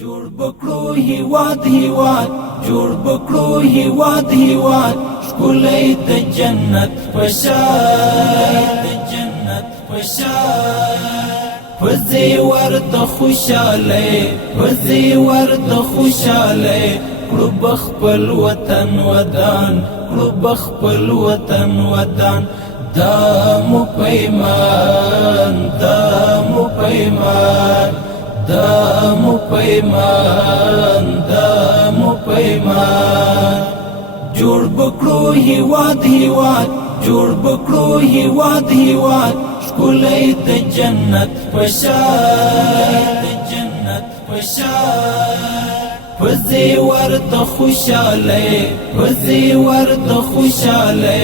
جوړ بکړو هیواد هیواد جوړ بکړو هیواد هیواد ښکلی د جنت پشان پزی ورد خوشاله پزی ورد خوشاله کړو بخپل وطن ودان کړو بخپل وطن ودان دا مو پیمان دا مو پیمان دا مو پیمان دا مو پیمان جوړ بکړو هیواد هیواد جوړ بکړو هیواد هیواد ښکلی د جنت پشان پزی ورد خوشاله پزی ورد خوشاله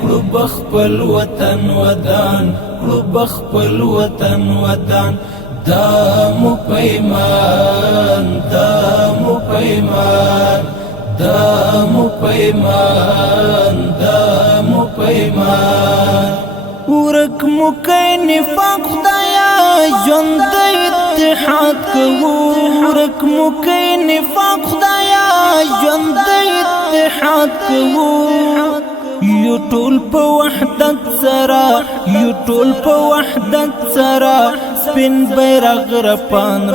کړو بخپل وطن ودان کړو بخپل وطن ودان دا مو پیمان دا مو پیمان دا مو پیمان دا مو پیمان ورک مو کای نفاق خدایا ژوند د اتحاد کوو ورک مو کای نفاق خدایا ژوند د اتحاد کوو یو ټول په وحدت سره یو ټول په وحدت سره سپین بیرغ رپان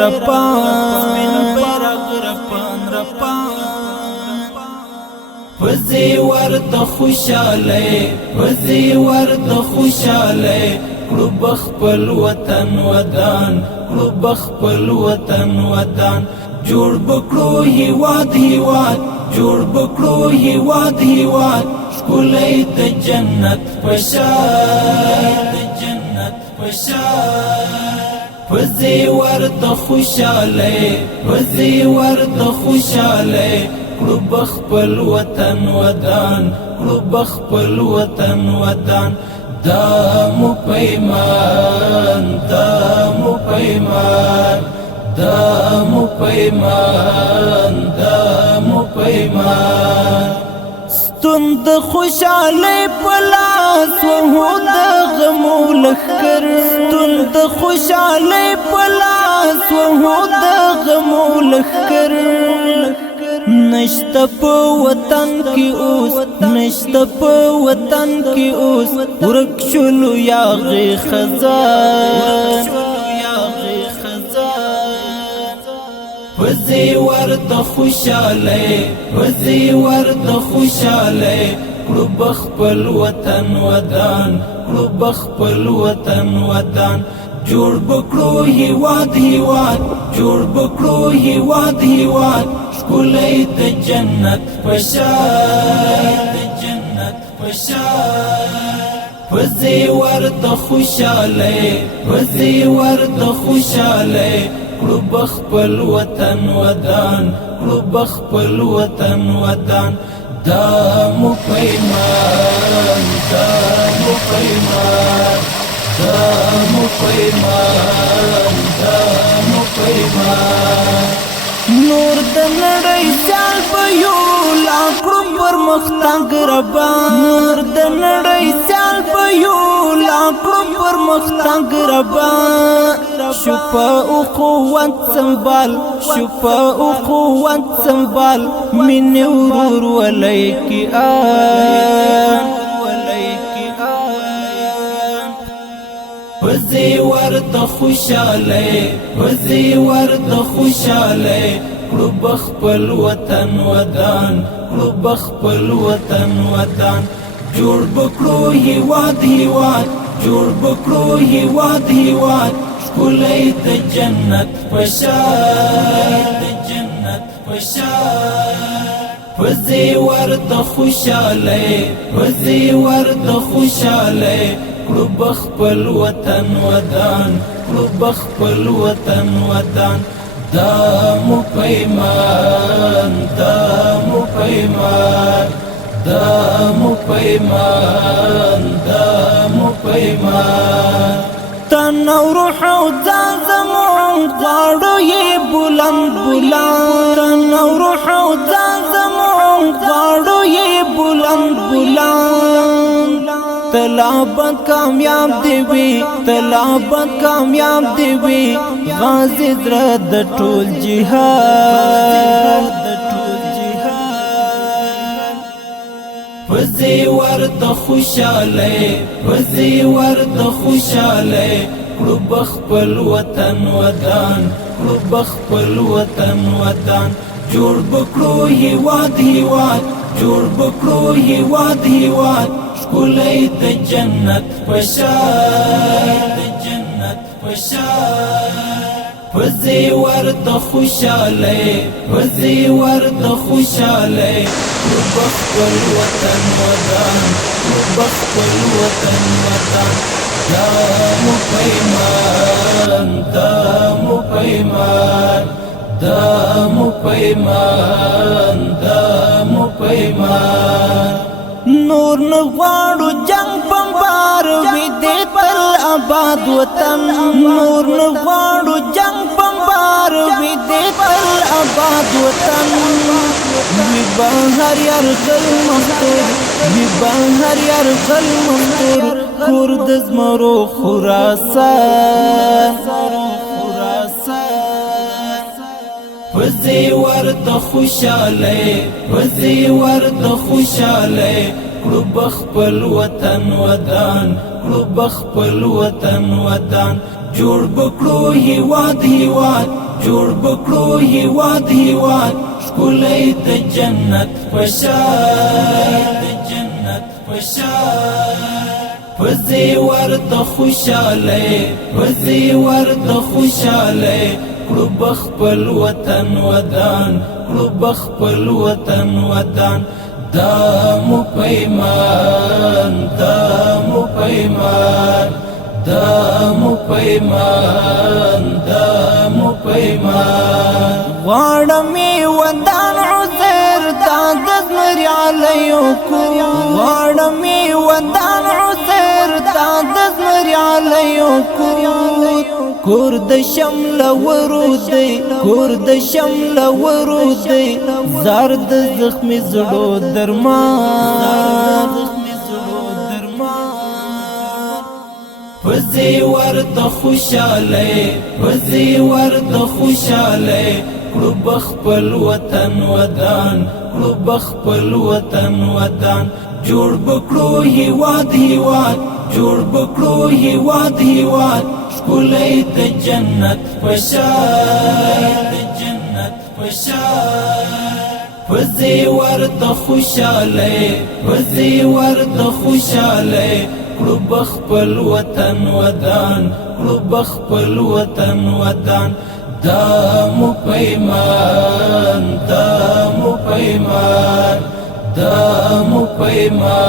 پزی ورد خوشاله پزی ورد خوشاله کړو بخپل وطن ودان کړو بخپل وطن ودان جوړ بکړو هیواد هیواد جوړ بکړو هیواد هیواد ښکلی د جنت پشان پزی ورد خوشاله پزی ورد خوشاله کړو بخپل وطن ودان کړو بخپل وطن ودان دا مو پیمان دا مو پیمان دا مو پیمان دا مو پیمان ستون د خوشاله پلاس وهو د غمو لخر ستون د خوشاله پلاس وهو د غمو لخر نشته په وطن کې اوس نشته په وطن کې اوس ورک شلو یاغي خزان پزی ورد خوشاله پزی ورد خوشاله کړو بخپل وطن ودان کړو بخپل وطن ودان جوړ بکړو هیواد هیواد جوړ بکړو هیواد هیواد ښکلی د جنت پشان پزی ورد خوشاله پزی ورد خوشاله کړو بخپل وطن ودان کړو بخپل وطن ودان دا مو پیمان دا مو پیمان دا مو پیمان دا مو پیمان نور د نړۍ سال په یو لا کړو پرمختګ ربا نور د نړۍ سال په یو لا کړو پرمختګ ربا شپه او قوت سنبال شپه او قوت سنبال من ورور ولیکی پزی ورد خوشاله پزی ورد خوشاله کړو بخپل وطن ودان کړو بخپل وطن ودان جوړ بکړو هیواد هیواد جوړ بکړو هیواد هیواد ښکلی د جنت پشان پزی ورد خوشاله پزی ورد خوشاله کړو بخپل وطن ودان کړو بخپل وطن ودان دا مو پیمان دا مو پیمان دا مو پیمان دا مو پیمان تن او روح او ځان زمون غواړو یې بلند بلند تن او روح او ځان زمون غواړو یې بلند بلند تل تلابت کامیاب دی وی تلابت کامیاب دی وی غازی درد ټول جهاد وزي ورد خوشاله وزي ورد خوشاله قلوب خپل وطن ودان قلوب خپل وطن ودان جوړ بکړو هیواد هیواد جوړ بکړو هیواد هیواد ښکلی د جنت پشان د جنت پشان وزي ورد خوشاله وزي ورد خوشاله قلوب خپل وطن ودان قلوب خپل وطن ودان دا مو پیمان دا مو پیمان دا مو پیمان دا مو پیمان نور نغواړو جنگ بمبار وی دې تل آباد وطن نور نغواړو جنگ بمبار وی دې تل آباد وطن وی بهر یار غل مختور وی بهر یار غل مختور کور د زمرو خراسان وزي ورد خوشاله وزي ورد خوشاله قلوب خپل وطن ودان قلوب خپل وطن ودان جوړ بکړو هیواد هیواد جوړ بکړو هیواد هیواد ښکلی د جنت پشان د جنت پشان وزي ورد خوشاله وزي ورد خوشاله قلوب خپل وطن ودان قلوب خپل وطن ودان دا مو پیمان دا مو پیمان دا مو پیمان دا مو پیمان غواړمې ودان عزیر دا د زمري علیو کو غواړمې ودان عزیر دا د زمري علیو کو کور د شمل ورودی کور د شمل ورودی زار د زخمی زړو درمان وزي ورد خوشاله وزي ورد خوشاله قلوب خپل وطن ودان قلوب خپل وطن ودان جوړ بکړو هیواد هیواد جوړ بکړو هیواد هیواد ښکلی د جنت پشان د جنت پشان وزي ورد خوشاله وزي ورد خوشاله قلوب خپل وطن ودان قلوب خپل وطن ودان دا مو پیمان دا مو پیمان دا مو پیمان